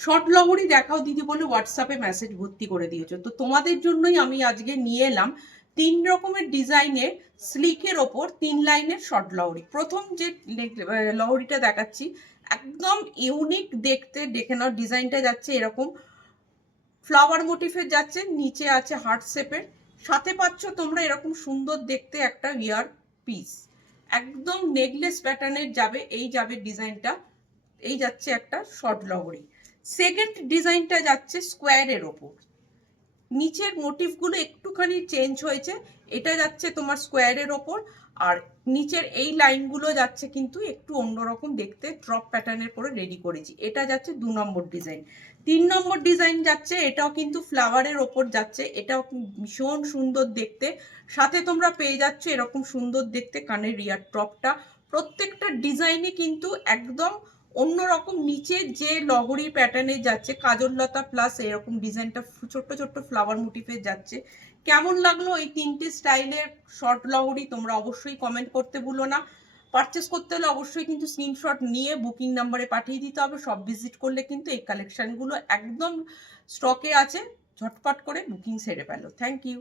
Short লহরি দেখাও দিদি বলে হোয়াটসঅ্যাপে মেসেজ ভর্তি করে দিয়েছো। তো তোমাদের জন্যই আমি আজকে নিয়ে এলাম 3 রকমের ডিজাইনের স্লিকের ওপর 3 লাইনের শর্ট লহরি। প্রথম যে লহরিটা দেখাচ্ছি একদম ইউনিক দেখতে, দেখে নাও ডিজাইনটা যাচ্ছে এরকম ফ্লাওয়ার মোটিফের যাচ্ছে, নিচে আছে হার্ট শেপের, সাথে পাচ্ছ তোমরা এরকম সুন্দর দেখতে একটা ইয়ার পিস, একদম নেকলেস প্যাটার্নের যাবে, এই যাবে ডিজাইনটা, এই যাচ্ছে একটা শর্ট লহরি। সেকেন্ড ডিজাইনটা যাচ্ছে স্কোয়ারের ওপর, নিচের মোটিভগুলো একটুখানি চেঞ্জ হয়েছে, এটা যাচ্ছে তোমার স্কোয়ারের ওপর, আর নিচের এই লাইনগুলো যাচ্ছে কিন্তু একটু অন্যরকম দেখতে, ড্রপ প্যাটার্নের করে রেডি করেছি। এটা যাচ্ছে 2 নম্বর ডিজাইন। 3 নম্বর ডিজাইন যাচ্ছে, এটাও কিন্তু ফ্লাওয়ারের ওপর যাচ্ছে, এটাও ভীষণ সুন্দর দেখতে, সাথে তোমরা পেয়ে যাচ্ছ এরকম সুন্দর দেখতে কানের রিয়ার ড্রপটা। প্রত্যেকটা ডিজাইনে কিন্তু একদম অন্যরকম, নিচে যে লহরি প্যাটার্নে যাচ্ছে কাজললতা প্লাস এরকম ডিজাইনটা ছোট্ট ছোট্ট ফ্লাওয়ার মোটিভে যাচ্ছে। কেমন লাগলো এই 3টে স্টাইলের শর্ট লহরি তোমরা অবশ্যই কমেন্ট করতে ভুলো না। পারচেস করতে হলে অবশ্যই কিন্তু স্ক্রিনশট নিয়ে বুকিং নাম্বারে পাঠিয়ে দিতে হবে। সব ভিজিট করলে কিন্তু এই কালেকশনগুলো একদম স্টকে আছে, ঝটপট করে বুকিং সেরে ফেলো। Thank you.